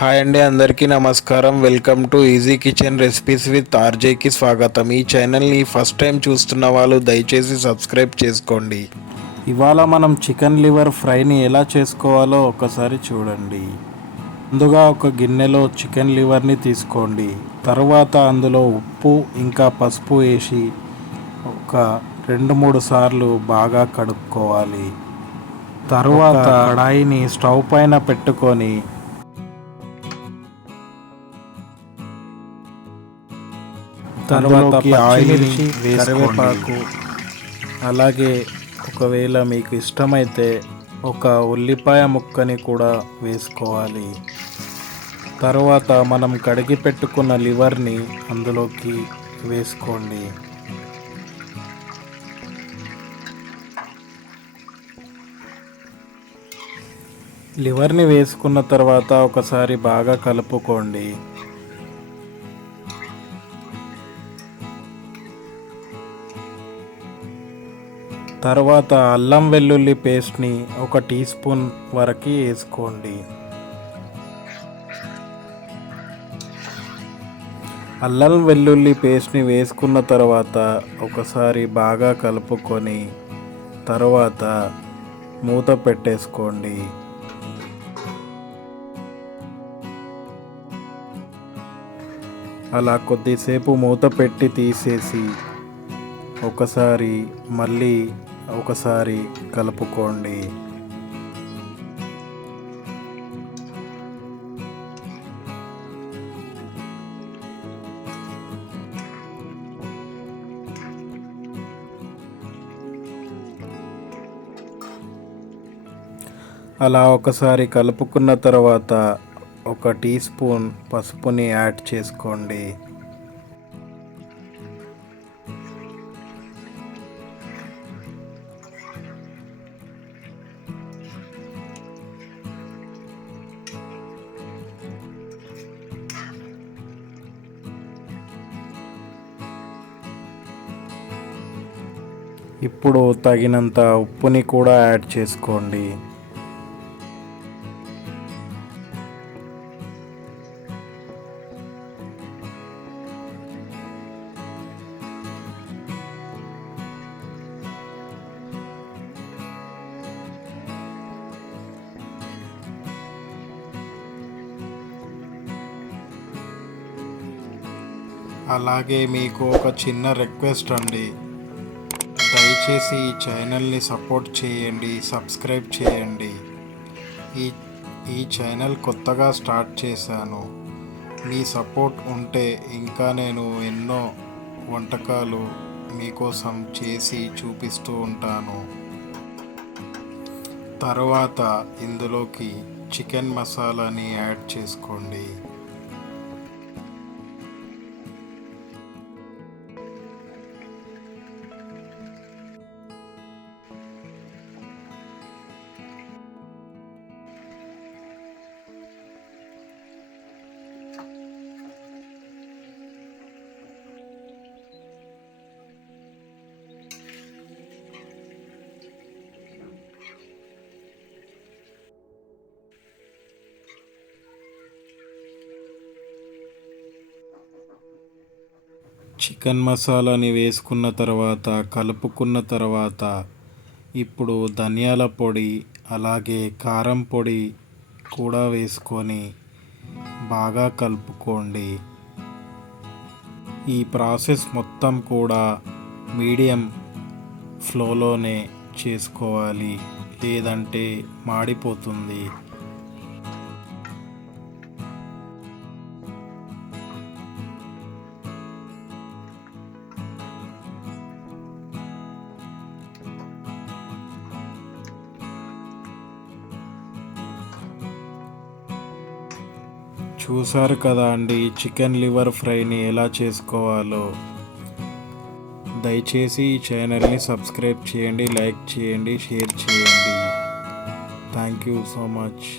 Hi అండి, అందరికీ నమస్కారం. Welcome to easy kitchen recipes with ఆర్జేకి స్వాగతం. ఈ ఛానల్ని ఫస్ట్ టైం చూస్తున్న వాళ్ళు దయచేసి సబ్స్క్రైబ్ చేసుకోండి. ఇవాళ మనం చికెన్ లివర్ ఫ్రైని ఎలా చేసుకోవాలో ఒకసారి చూడండి. ముందుగా ఒక గిన్నెలో చికెన్ లివర్ని తీసుకోండి. తర్వాత అందులో ఉప్పు ఇంకా పసుపు వేసి ఒక 2-3 సార్లు బాగా కడుక్కోవాలి. తర్వాత కడాయిని స్టవ్ పైన పెట్టుకొని తర్వాత ఆయిల్, కరివేపాకు, అలాగే ఒకవేళ మీకు ఇష్టమైతే ఒక ఉల్లిపాయ ముక్కని కూడా వేసుకోవాలి. తర్వాత మనం కడిగి పెట్టుకున్న లివర్ని అందులోకి వేసుకోండి. లివర్ని వేసుకున్న తర్వాత ఒకసారి బాగా కలుపుకోండి. తర్వాత అల్లం వెల్లుల్లి పేస్ట్ని 1 టీ స్పూన్ వరకు వేసుకోండి. అల్లం వెల్లుల్లి పేస్ట్ని వేసుకున్న తర్వాత ఒకసారి బాగా కలుపుకొని తర్వాత మూత పెట్టేసుకోండి. అలా కొద్దిసేపు మూత పెట్టి తీసేసి మళ్ళీ ఒకసారి కలుపుకోండి. అలా ఒకసారి కలుపుకున్న తర్వాత 1 టీ స్పూన్ పసుపుని యాడ్ చేసుకోండి. ఇప్పుడు తగినంత ఉప్పుని కూడా యాడ్ చేసుకోండి. అలాగే మీకు ఒక చిన్న రిక్వెస్ట్ అండి, దయచేసి ఈ ఛానల్ని సపోర్ట్ చేయండి, సబ్స్క్రైబ్ చేయండి. ఈ ఛానల్ కొత్తగా స్టార్ట్ చేశాను. మీ సపోర్ట్ ఉంటే ఇంకా నేను ఎన్నో వంటకాలు మీకోసం చేసి చూపిస్తూ ఉంటాను. తర్వాత ఇందులోకి చికెన్ మసాలాని యాడ్ చేసుకోండి. చికెన్ మసాలాని వేసుకున్న తర్వాత కలుపుకున్న తర్వాత ఇప్పుడు ధనియాల పొడి అలాగే కారం పొడి కూడా వేసుకొని బాగా కలుపుకోండి. ఈ ప్రాసెస్ మొత్తం కూడా మీడియం ఫ్లోలోనే చేసుకోవాలి, లేదంటే మాడిపోతుంది. చూసారు కదా అండి, చికెన్ లివర్ ఫ్రైని ఎలా చేసుకోవాలో. దయచేసి ఈ ఛానల్ని సబ్స్క్రైబ్ చేయండి, లైక్ చేయండి, షేర్ చేయండి. Thank you so much.